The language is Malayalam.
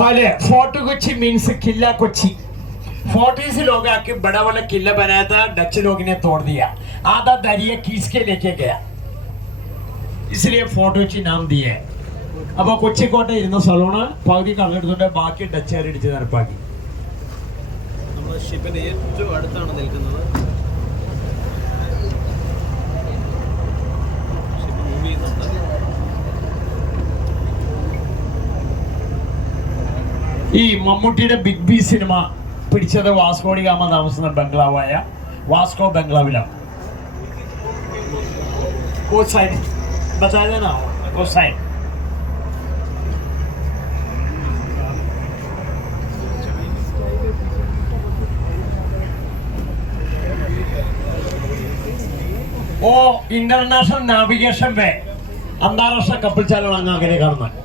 भले फोर्ट कोची मीन्स किला कोची। 40s लोग आके बड़ा वाला किला बनाया था, डच लोग ने तोड़ दिया, आधा दरिया खींच के लेके गया, इसलिए फोर्ट कोची नाम दिया है। अब कोची कोटे इतना सलोना पावती का अगर तुझे बाकी डच एरिया डिज़ाइन पागी। हमारा शिप ने ये जो अड़ता है ना दिल के अंदर शिप मूवी ना ഈ മമ്മൂട്ടിയുടെ ബിഗ് ബി സിനിമ പിടിച്ചത് വാസ്കോ ഡി ഗാമ താമസിക്കുന്ന ബംഗ്ലാവായ വാസ്കോ ബംഗ്ലാവിലാണ്. സൈഡ് ബതാ സൈഡ് ഓ ഇന്റർനാഷണൽ നാവിഗേഷൻ വേ അന്താരാഷ്ട്ര കപ്പൽ ചാലമാണ് അങ്ങ് അങ്ങനെ കാണുന്നത്.